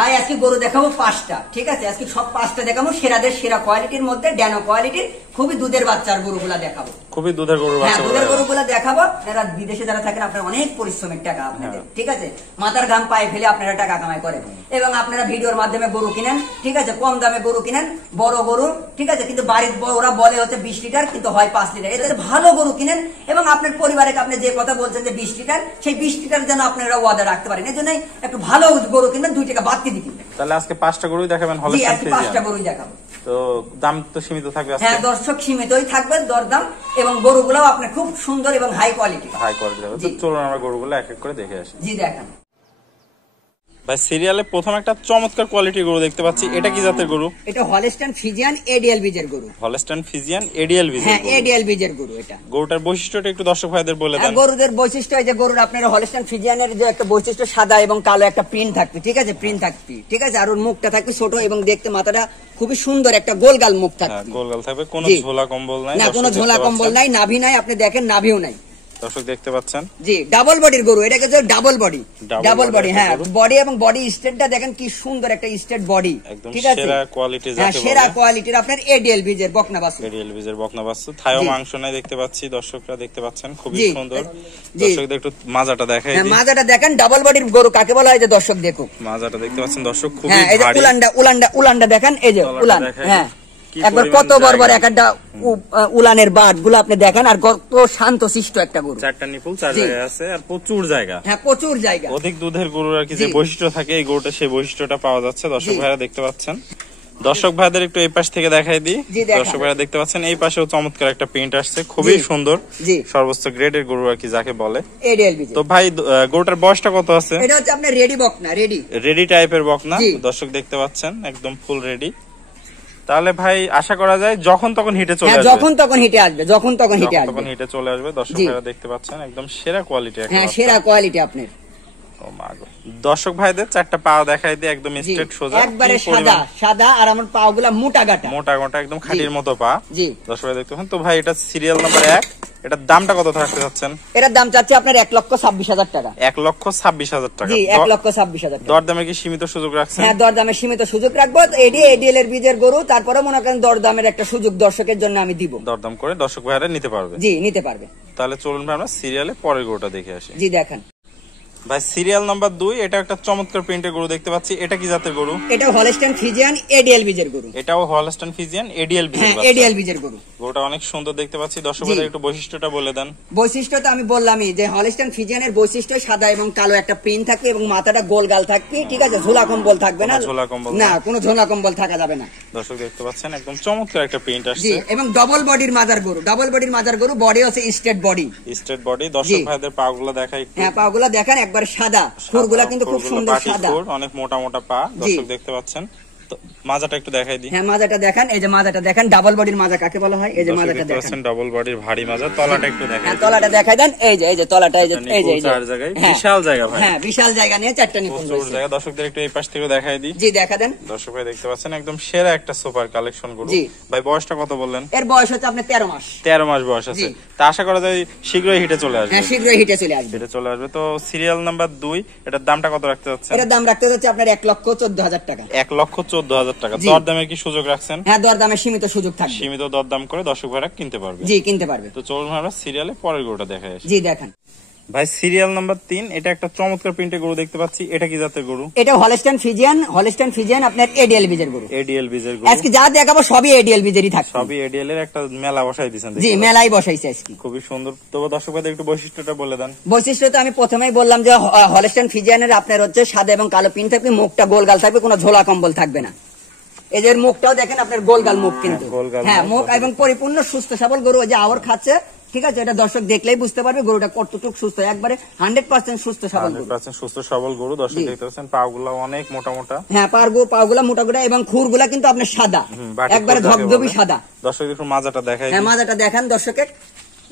ভাই আজকে গরু দেখাবো 5টা, ঠিক আছে? আজকে সব 5টা দেখাবো সেরাদের সেরা কোয়ালিটির মধ্যে, ড্যানো কোয়ালিটির, খুবই দুধের বাচ্চার গরুগুলা দেখাবো। খুবই দুধের গরু, হ্যাঁ দুধের গরুগুলা দেখাবো। আপনারা বিদেশে যারা থাকেন আপনারা অনেক পরিশ্রমের টাকা আপনাদের, ঠিক আছে? মাথার ঘাম পায়ে ফেলে আপনারা টাকা কামাই করেন এবং আপনারা ভিডিওর মাধ্যমে গরু কিনেন, ঠিক আছে? কম দামে গরু কিনেন, বড় গরু, ঠিক আছে? কিন্তু বাড়ির ওরা বলে হচ্ছে 20 লিটার, কিন্তু হয় 5 লিটার। এদের ভালো গরু কিনেন এবং আপনার পরিবারে আপনি যে কথা বলছেন যে 20 লিটার, সেই 20 লিটার যেন আপনারা ওয়াদা রাখতে পারেন। এই জন্য একটু ভালো গরু কিনবেন, 2 টাকা বাড়তি দিবেন। তাহলে আজকে 5টা গরুই দেখাবেন? হবে 5টা গরুই দেখাবো। তো দাম তো সীমিত থাকবে আজকে? হ্যাঁ দর্শক সীমিতই থাকবে দরদাম, এবং গরুগুলো আপনার খুব সুন্দর এবং হাই কোয়ালিটি। চলুন আমরা গরুগুলো এক এক করে দেখে আসি। জি দেখান ভাই। সিরিয়ালে প্রথম একটা চমৎকার কোয়ালিটির গরু দেখতে পাচ্ছি, এটা কি জাতের গরু? এটা হলস্টাইন ফ্রিজিয়ান এডিএল বীজের গরু। হলস্টাইন ফ্রিজিয়ান এডিএল বীজের? হ্যাঁ এডিএল বীজের গরু। এটা গরুটার বৈশিষ্ট্যটা একটু দর্শক ভাইদের বলে দেন। গরুদের বৈশিষ্ট্য এই যে গরুর আপনার হলস্টাইন ফ্রিজিয়ানের যে একটা বৈশিষ্ট্য, সাদা এবং কালো একটা প্রিন্ট থাকবে, ঠিক আছে? প্রিন্ট থাকবে, ঠিক আছে? আর ওর মুখটা থাকবে ছোট এবং দেখতে মাথাটা খুবই সুন্দর, একটা গোলগাল মুখ থাকবে। গোলগাল থাকবে, কোনো ঝোলা কম্বল নাই? না কোনো ঝোলা কম্বল নাই, নাভি নাই, আপনি দেখেন নাভিও নাই। দর্শক দেখতে পাচ্ছেন, জি ডাবল বডির গরু। এটাকে ডাবল বডি, ডাবল বডি। হ্যাঁ বডি এবং বডি স্টেটটা দেখেন কি সুন্দর, একটা স্টেট বডি, ঠিক আছে? সেরা কোয়ালিটি, হ্যাঁ সেরা কোয়ালিটির আপনার এডিএল বীজের বকনা বাছুর। এডিএল বীজের বকনা বাছুর, থায়ো মাংস নাই দেখতে পাচ্ছি, দর্শকরা দেখতে পাচ্ছেন, খুবই সুন্দর। দর্শকদের একটু মাজাটা দেখাই দিই। মাজাটা দেখেন, ডাবল বডির গরু কাকে বলা হয় যে দর্শক দেখুন মাজাটা দেখতে পাচ্ছেন দর্শক, খুবই ভারী। এই যে উলানটা দেখেন, এই যে উলান, হ্যাঁ একবার কত বড় একটা উলানের বাট গুলো আপনি দেখেন, আর কত শান্ত শিষ্ট একটা গরু। 4টা নিপুল 4 জায়গায় আছে, আর প্রচুর জায়গা। হ্যাঁ প্রচুর জায়গা। অধিক দুধের গরুর আর কি যে বৈশিষ্ট্য থাকে, এই গরুটা সেই বৈশিষ্ট্যটা পাওয়া যাচ্ছে। দর্শক ভাইরা দেখতে পাচ্ছেন, দর্শক ভাইদের একটু এই পাশ থেকে দেখাই দিই। দর্শক ভাইরা দেখতে পাচ্ছেন এই পাশেও চমৎকার একটা প্রিন্ট আসছে, খুবই সুন্দর, সর্বোচ্চ গ্রেডের গরু আর কি যাকে বলে। তো ভাই গরুটার বয়সটা কত আছে? এটা হচ্ছে আপনার রেডি বকনা, রেডি টাইপের বকনা। দর্শক দেখতে পাচ্ছেন একদম ফুল রেডি। তাহলে ভাই আশা করা যায় যখন তখন হিটে চলে আসবে? যখন তখন হিটে আসবে, যখন তখন হিটে আসবে, তখন হিটে চলে আসবে। দর্শক ভাইরা দেখতে পাচ্ছেন একদম সেরা কোয়ালিটি। হ্যাঁ সেরা কোয়ালিটি আপনার। দর্শক ভাইদের 4টা পা দেখাই দিয়ে, একদম স্ট্রেট সোজা, একবারে সাদা সাদা, আর আমার পাগুলা মোটা গাটা, মোটা গোটা, একদম খাঁটির মতো পা। জি দর্শক ভাই দেখতে পাচ্ছেন। তো ভাই এটা সিরিয়াল নাম্বার 1, এটার দামটা কত রাখতে চাচ্ছেন? এটার দাম চাচ্ছি আপনার 1,26,000 টাকা। 1,26,000 টাকা? জি 1,26,000 টাকা। দরদামে কি সীমিত সুযোগ রাখছেন? হ্যাঁ দরদামে সীমিত সুযোগ রাখবো। এডিএল এর বীজের গরু, তারপরে মনে করেন দরদামের একটা সুযোগ দর্শকের জন্য আমি দিব। দরদাম করে দর্শক ভাইরা নিতে পারবে? জি নিতে পারবে। তাহলে চলুন ভাই আমরা সিরিয়ালে পরের গরুটা দেখে আসি। জি দেখেন ভাই। সিরিয়াল নাম্বার 2, এটা একটা চমৎকার প্রিন্টের গরু দেখতে পাচ্ছি, এটা কি জাতের গরু? এটা হলস্টাইন ফ্রিজিয়ান এডিএল বীজের গরু। এটাও হলস্টাইন ফ্রিজিয়ান এডিএল বীজের? হ্যাঁ এডিএল বীজের গরু। গরুটা অনেক সুন্দর দেখতে পাচ্ছি। দর্শকদের একটু বৈশিষ্ট্যটা বলে দেন। বৈশিষ্ট্য তো আমি বললামই যে হলস্টাইন ফ্রিজিয়ানের বৈশিষ্ট্য সাদা এবং কালো একটা প্রিন্ট থাকবে এবং মাথাটা গোল গাল থাকবে, ঠিক আছে? ঝোলা কম্বল থাকবে না, ঝোলা কম্বল না, কোনো ঝোলা কম্বল থাকা যাবে না। দর্শক দেখতে পাচ্ছেন একদম চমৎকার একটা প্রিন্ট আসছে। জি এবং ডাবল বডির মাজার গরু, ডাবল বডির মাজার গরু, বডি আছে স্ট্রেট বডি, স্ট্রেট বডি। দর্শক ভাইদের পাগুলো দেখাই। হ্যাঁ পাগুলো দেখেন একবার সাদা, খুরগুলা কিন্তু খুব সুন্দর সাদা, অনেক মোটা মোটা পা। দর্শক দেখতে পাচ্ছেন। মাজাটা একটু দেখাই দিই। হ্যাঁ মাজাটা দেখেন, এই যে মাজাটা দেখেন, ডাবল বডির মাজা কাকে বলা হয়, এই যে মাজাটা দেখেন, ডাবল বডির ভারী মাজা। তলাটা একটু দেখাই। হ্যাঁ তলাটা দেখাই দেন, এই যে তলাটা, এই যে 4 জায়গায়, বিশাল জায়গা ভাই। হ্যাঁ বিশাল জায়গা নিয়ে 4টা নিপুল জায়গা। দর্শকদের একটু এই পাশ থেকে দেখাই দিই। জি দেখা দেন। দর্শক ভাই দেখতে পাচ্ছেন একদম সেরা একটা সুপার কালেকশন গরু। ভাই বয়সটা কত বললেন? এর বয়স হচ্ছে আপনার 13 মাস। 13 মাস বয়স আছে। তা আশা করা যায় শীঘ্রই হিটে চলে আসবে? হ্যাঁ শীঘ্রই হিটে চলে আসবে। তো সিরিয়াল নাম্বার 2, এটার দামটা কত রাখতে যাচ্ছেন? এটার দাম রাখতে যাচ্ছে আপনার 1,14,000 টাকা। 1,14,000 টাকা। দরদামের কি সুযোগ রাখছেন? হ্যাঁ দরদামে সীমিত সুযোগ থাকবে। সীমিত দরদাম করে দর্শক ভাইরা কিনতে পারবে? জি কিনতে পারবে। তো চলুন আমরা সিরিয়ালে পরের গরুটা দেখাই। জি দেখেন ভাই। সিরিয়াল নাম্বার 3, এটা একটা চমৎকার প্রিন্টের গরু দেখতে পাচ্ছি, এটা কি জাতের গরু? এটা হলস্টাইন ফ্রিজিয়ান আপনার এডিএল বীজের গরু। এডিএল বীজের গরু। আজকে যা দেখাবো সবই এডিএল বীজেরই থাকবে। সবই এডিএল এর একটা মেলা বসাই দিয়েছেন? জি মেলাই বসাইছে আজকে, খুবই সুন্দর। তো দর্শক ভাইদের একটু বৈশিষ্ট্যটা বলে দেন। বৈশিষ্ট্য তো আমি প্রথমেই বললাম যে হলস্টাইন ফ্রিজিয়ানের আপনার হচ্ছে সাদা এবং কালো প্রিন্ট থাকবে, মুখটা গোলগাল থাকবে, কোনো ঝোলা কম্বল থাকবে না। এদের মুখটাও দেখেন আপনার গোলগাল মুখ, কিন্তু হ্যাঁ মুখ এবং পরিপূর্ণ সুস্থ সবল গরু। যে আওয়ার খাচ্ছে, ঠিক আছে? এটা দর্শক দেখলেই বুঝতে পারবে গরুটা কতটুকু সুস্থ, একবারে 100% সুস্থ সবল গরু। 100% সুস্থ সবল গরু। দর্শক দেখতে পাচ্ছেন পাগুলা অনেক মোটা মোটা। হ্যাঁ পাগুলা মোটা মোটা এবং খুরগুলা কিন্তু আপনার সাদা, একবারে ধবধবি সাদা। দর্শক একটু মাজাটা দেখাই। হ্যাঁ মাজাটা দেখান দর্শকের।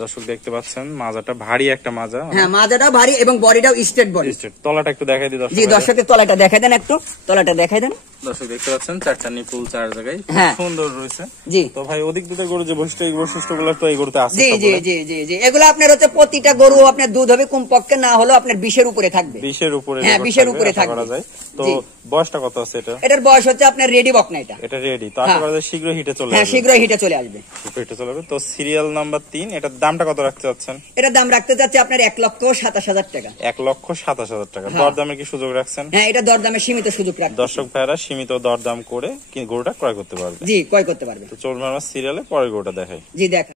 দর্শক দেখতে পাচ্ছেন মাজাটা ভারী একটা মাজা। হ্যাঁ মাজাটা ভারী এবং বডিটাও স্ট্রেট বডি। তলাটা একটু দেখাই দিই দর্শক। জি দর্শকের তলাটা দেখাই দেন, একটু তলাটা দেখাই দেন। দর্শক দেখতে পাচ্ছেন চারটা নিপুল চার জায়গায় সুন্দর রয়েছে। জি, তো ভাই অধিক দুধের গরু যে বৈশিষ্ট্য, এই বৈশিষ্ট্যগুলো তো এই গরুতে আছে। জি জি জি জি জি, এগুলো আপনার হচ্ছে প্রতিটা গরু আপনার দুধ হবে কমপক্ষে না হলো আপনার 20-এর উপরে থাকবে। 20-এর উপরে? হ্যাঁ, 20-এর উপরে থাকবে। তো বয়সটা কত আছে এটা? এটার বয়স হচ্ছে আপনার রেডি বক না, এটা রেডি। তো আশা করা যায় শীঘ্রই হিটে চলে আসবে। হ্যাঁ, শীঘ্রই হিটে চলে আসবে। হিটে চলে আসবে। তো সিরিয়াল নাম্বার 3, এটার দামটা কত রাখতে চাচ্ছেন? এটার দাম রাখতে চাচ্ছি আপনার 1,27,000 টাকা। 1,27,000 টাকা। দরদামের কি সুযোগ রাখছেন? হ্যাঁ, এটা দরদামে সীমিত সুযোগ রাখছি। দর্শক ভাইরা সীমিত দরদাম করে গরুটা ক্রয় করতে পারবে। জি, ক্রয় করতে পারবে। তো চলুন আমরা সিরিয়ালে পরের গরুটা দেখাই। জি, দেখা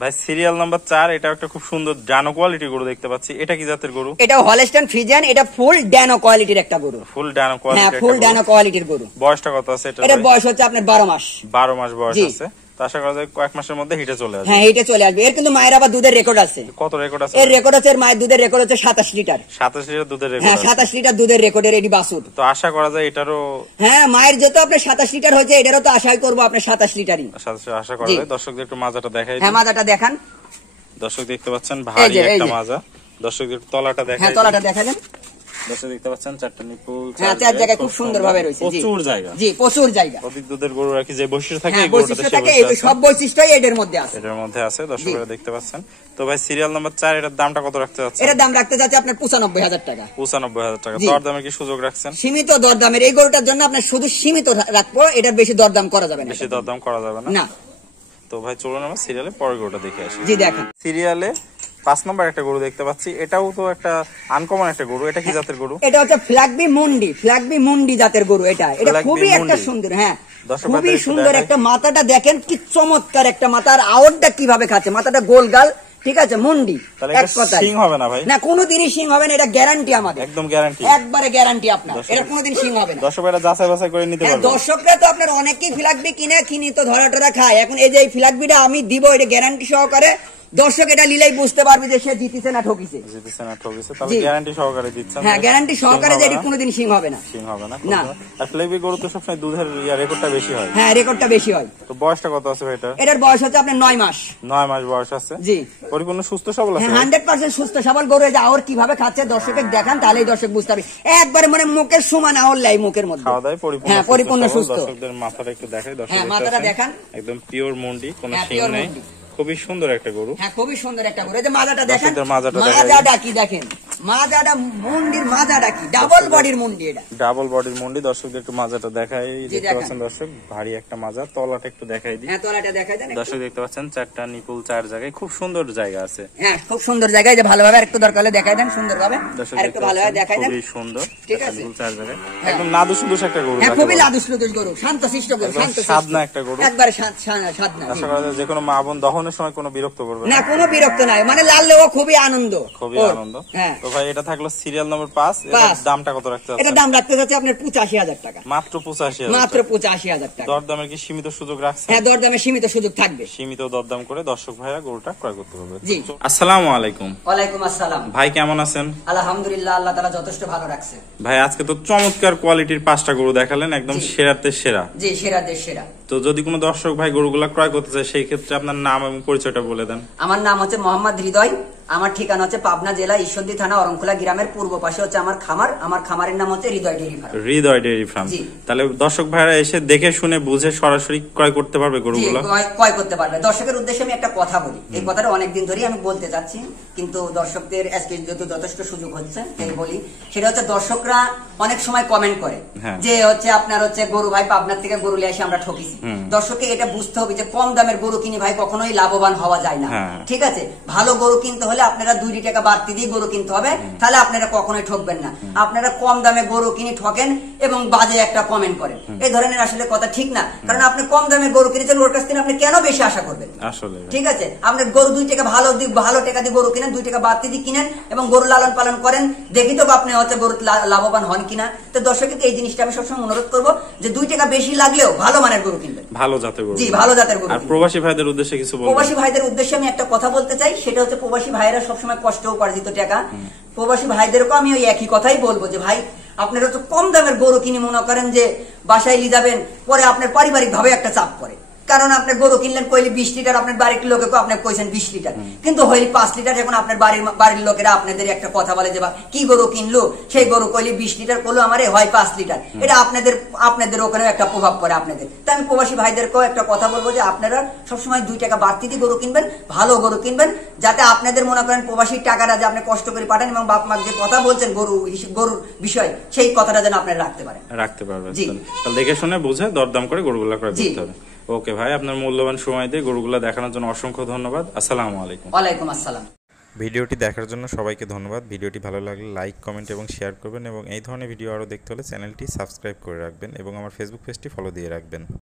ভাই সিরিয়াল নাম্বার 4, এটা একটা খুব সুন্দর ডানো কোয়ালিটির গরু দেখতে পাচ্ছি। এটা কি জাতের গরু? এটা হলস্টাইন ফ্রিজিয়ান, এটা ফুল ডানো কোয়ালিটির একটা গরু। ফুল ডানো কোয়ালিটি? হ্যাঁ, ফুল ডানো কোয়ালিটির গরু। বয়সটা কত আছে এটা? এটার বয়স হচ্ছে আপনার 12 মাস। 12 মাস বয়স আছে। তো আশা করা যায় কয়েক মাসের মধ্যে হিটে চলে আসবে। হ্যাঁ, হিটে চলে আসবে। এর কিন্তু মায়ের আবার দুধের রেকর্ড আছে। কত রেকর্ড আছে? এর রেকর্ড আছে, এর মায়ের দুধের রেকর্ড হচ্ছে 27 লিটার। 27 লিটার দুধের রেকর্ড? হ্যাঁ, 27 লিটার দুধের রেকর্ডের এটি বাছুর। তো আশা করা যায় এটারও? হ্যাঁ, মায়ের যত আপনার 27 লিটার হয়েছে, এটারও তো আশাই করবো আপনার 27 লিটারই আশা করা যায়। দর্শকদের একটু মাজাটা দেখাই। হ্যাঁ, মাজাটা দেখান। দর্শক দেখতে পাচ্ছেন ভারী একটা মাজা। দর্শকদের তলাটা দেখাই। হ্যাঁ, তলাটা দেখা যান। দর্শক দেখতে পাচ্ছেন চারটা নিপুল হ্যাঁ, চার জায়গায় খুব সুন্দরভাবে রয়েছে। প্রচুর জায়গা। জি, প্রচুর জায়গা। অধিক দুধের গরু রাখি যে বৈশিষ্ট্য থাকে, হ্যাঁ, এই গরুটাতে বৈশিষ্ট্য থাকে, এই সব বৈশিষ্ট্যই এর মধ্যে আছে। এটার মধ্যে আছে। দর্শকরা দেখতে পাচ্ছেন। তো ভাই সিরিয়াল নাম্বার 4, এটার দামটা কত রাখতে যাচ্ছে? এটার দাম রাখতে যাচ্ছে আপনার 95,000 টাকা। 95,000 টাকা। দরদামের কি সুযোগ রাখছেন? সীমিত দরদামের। এই গরুটার জন্য আপনার শুধু সীমিত রাখবো, এটার বেশি দরদাম করা যাবে না। বেশি দরদাম করা যাবে না? না। তো ভাই চলুন আমরা সিরিয়ালে পরের গরুটা দেখে আসি। জি, দেখেন। সিরিয়ালে 5 নম্বর একটা গরু দেখতে পাচ্ছি। এটাও তো একটা আনকমন একটা গরু। এটা কি জাতের গরু? এটা হচ্ছে ফ্ল্যাগবি মুন্ডি। ফ্ল্যাগবি মুন্ডি জাতের গরু। এটা খুবই একটা সুন্দর, হ্যাঁ খুবই সুন্দর একটা। মাথাটা দেখেন কি চমৎকার একটা মাথা, আর আওয়ারটা কিভাবে খাচ্ছে। মাথাটা গোল গাল, ঠিক আছে, মুন্ডি। এক কথায় সিং হবে না ভাই? না, কোনোদিনই সিং হবে না, এটা গ্যারান্টি আমাদের। একদম গ্যারান্টি, একবারে গ্যারান্টি আপনার। এটা কোনোদিন সিং হবে না। দর্শকরা যাচাই বাছাই করে নিতে পারবে। দর্শকরা তো আপনার অনেকেই ফ্ল্যাগবি কিনি তো ধরা টরা খায়। এখন এই যে এই ফ্ল্যাগবিটা আমি দিব, এটা গ্যারান্টি সহকারে। দর্শক এটা নিলেই বুঝতে পারবে যে সে জিতেছে না ঠকিছে। তাহলে গ্যারান্টি সহকারে দিচ্ছেন? হ্যাঁ, গ্যারান্টি সহকারে যে কোনোদিন সিং হবে না। সিং হবে না, না। আর ফ্ল্যাগবি গরু তো সবসময় দুধের রেকর্ডটা বেশি হয়। হ্যাঁ, রেকর্ডটা বেশি হয়। তো বয়সটা কত আছে ভাই এটা? এটার বয়স হচ্ছে আপনার 9 মাস। 9 মাস বয়স আছে। জি, পরিপূর্ণ সুস্থ সবল আছে। 100% সুস্থ সবল গরু। এই যে আওর কিভাবে খাচ্ছে দর্শকের দেখান, তাহলেই দর্শক বুঝতে পারবে। একবারে মানে মুখের সমান আওর লাই মুখের মধ্যে। খাওয়া দাওয়া পরিপূর্ণ। হ্যাঁ, পরিপূর্ণ সুস্থ। দর্শকদের মাথাটা একটু দেখাই। দর্শক হ্যাঁ, মাথাটা দেখান। একদম পিওর মুন্ডি, কোনো সিং নেই। খুবই সুন্দর একটা গরু। হ্যাঁ, খুবই সুন্দর একটা গরু। এই যে মাজাটা দেখেন, মাজাটা কি দেখেন, মাজাটা মুন্ডির মাজাটা কি ডাবল বডির মুন্ডি। এটা ডাবল বডির মুন্ডি। দর্শকদের একটু মাজাটা দেখাই। দেখতে পাচ্ছেন দর্শক ভারী একটা মাজা। তলাটা একটু দেখাই দিই। হ্যাঁ, তলাটা দেখাই দেন। দর্শক দেখতে পাচ্ছেন চারটা নিপুল চার জায়গায়, খুব সুন্দর জায়গা আছে। হ্যাঁ, খুব সুন্দর জায়গায়। যে ভালোভাবে আরেকটু দরকার হলে দেখাই দেন সুন্দরভাবে। আর একটু ভালোভাবে দেখাই দেন। খুবই সুন্দর, ঠিক আছে। নিপুল চার জায়গায় একদম নাদুস নুদুস একটা গরু। হ্যাঁ, খুবই লাদুস লুদুস গরু, শান্তশিষ্ট গরু, সাদনা একটা গরু, একবারে সাদনা। আশা করা যায় যে কোনো মা বোন দহনের সময় কোনো বিরক্ত করবে না, কোনো বিরক্ত নাই, মানে লাললেও খুবই আনন্দ, খুবই আনন্দ। হ্যাঁ। তো ভাই এটা থাকলো সিরিয়াল নাম্বার 5। এর দামটা কত রাখতে চাচ্ছেন? এটা দাম রাখতে যাচ্ছে আপনার 85,000 টাকা। মাত্র 85,000? মাত্র 85,000 টাকা। দরদামের কি সীমিত সুযোগ রাখছেন? হ্যাঁ, দরদামে সীমিত সুযোগ থাকবে। সীমিত দরদাম করে দর্শক ভাইরা গরুটা ক্রয় করতে পারবে। জি। আসসালামু আলাইকুম। ওয়ালাইকুম আসসালাম। ভাই কেমন আছেন? আলহামদুলিল্লাহ, আল্লাহ তাআলা যথেষ্ট ভালো রাখছে। ভাই আজকে তো চমৎকার কোয়ালিটির 5টা গরু দেখালেন, একদম সেরাতে সেরা। জি, সেরাতে সেরা। তো যদি কোনো দর্শক ভাই গরুগুলা ক্রয় করতে চায়, সেই ক্ষেত্রে আপনার নাম এবং পরিচয়টা বলে দেন। আমার নাম হচ্ছে মোহাম্মদ হৃদয়। আমার ঠিকানা হচ্ছে পাবনা জেলা ঈশ্বরদী থানা অরংখোলা গ্রামের পূর্ব পাশে হচ্ছে আমার খামার। আমার খামারের নাম হচ্ছে হৃদয় ডেইরি ফার্ম। হৃদয় ডেইরি ফার্ম। তাহলে দর্শক ভাইরা এসে দেখে শুনে বুঝে সরাসরি ক্রয় করতে পারবে গরুগুলো? ক্রয় করতে পারবে। দর্শকের উদ্দেশ্যে আমি একটা কথা বলি। এই কথাটা অনেকদিন ধরেই আমি বলতে চাচ্ছি, কিন্তু দর্শকদের আজকে যেহেতু যথেষ্ট সুযোগ হচ্ছে তাই বলি। সেটা হচ্ছে দর্শকরা অনেক সময় কমেন্ট করে যে হচ্ছে আপনার হচ্ছে গরু ভাই পাবনার থেকে গরু নিয়ে এসে আমরা ঠকিছি। দর্শককে এটা বুঝতে হবে যে কম দামের গরু কিনি ভাই কখনোই লাভবান হওয়া যায় না। ঠিক আছে, ভালো গরু কিনতে হলে আপনারা 2 টাকা বাড়তি দিয়ে গরু কিনতে হবে, তাহলে আপনারা কখনোই ঠকবেন না। আপনারা কম দামে গরু কিনে ঠকেন এবং বাজে একটা কমেন্ট করেন, এই ধরনের আসলে কথা ঠিক না। কারণ আপনি কম দামে গরু কিনেছেন, ওর কাছ থেকে আপনি কেন বেশি আশা করবেন? আসলে ঠিক আছে, আপনি গরু 2 টাকা ভালো টাকা দিয়ে গরু কিনেন, 2 টাকা বাড়তি দিয়ে কিনেন এবং গরু লালন পালন করেন, দেখি তো আপনি হচ্ছে গরু লাভবান হন কিনা। তো দর্শককে এই জিনিসটা আমি সবসময় অনুরোধ করবো যে 2 টাকা বেশি লাগলেও ভালো মানের গরু কিনবেন, ভালো জাতের গরু। জি, ভালো জাতের গরু। আর প্রবাসী ভাইদের উদ্দেশ্যে কিছু বলবেন? প্রবাসী ভাইদের উদ্দেশ্যে আমি একটা কথা বলতে চাই, সেটা হচ্ছে প্রবাসী ভাইরা সবসময় কষ্ট উপার্জিত টাকা। প্রবাসী ভাইদেরকেও আমি ওই একই কথাই বলবো যে ভাই আপনারা তো কম দামের গরু কিনে মনে করেন যে বাসায় নিয়ে যাবেন, পরে আপনার পারিবারিক ভাবে একটা চাপ পড়ে। কারণ আপনি গরু কিনলেন কইলে 20 লিটার, আপনার বাড়ির লোকে আপনি কইছেন 20 লিটার, কিন্তু হইলে 5 লিটার। এখন আপনার বাড়ির লোকেরা আপনাদের একটা কথা বলে যে কি গরু কিনলো, সেই গরু কইলে 20 লিটার করলো, আমারে হয় 5 লিটার। এটা আপনাদের ওখানেও একটা প্রভাব পড়ে আপনাদের। তো আমি প্রবাসী ভাইদেরকেও একটা কথা বলবো যে আপনারা সবসময় 2 টাকা বাড়তি দিয়ে গরু কিনবেন, ভালো গরু কিনবেন, যাতে আপনাদের মনে করেন প্রবাসীর টাকাটা যে আপনি কষ্ট করে পাঠান এবং বাপ মা যে কথা বলছেন গরুর বিষয়, সেই কথাটা যেন আপনারা রাখতে পারবেন। তাহলে দেখে শুনে বুঝে দরদাম করে গরুগুলা ক্রয় করতে হবে। ওকে ভাই, আপনার মূল্যবান সময় দিয়ে গরুগুলা দেখানোর জন্য অসংখ্য ধন্যবাদ। আসসালামু আলাইকুম। ওয়ালাইকুম আসসালাম। ভিডিওটি দেখার জন্য সবাইকে ধন্যবাদ। ভিডিওটি ভালো লাগলে লাইক, কমেন্ট এবং শেয়ার করবেন এবং এই ধরনের ভিডিও আরও দেখতে হলে চ্যানেলটি সাবস্ক্রাইব করে রাখবেন এবং আমার ফেসবুক পেজটি ফলো দিয়ে রাখবেন।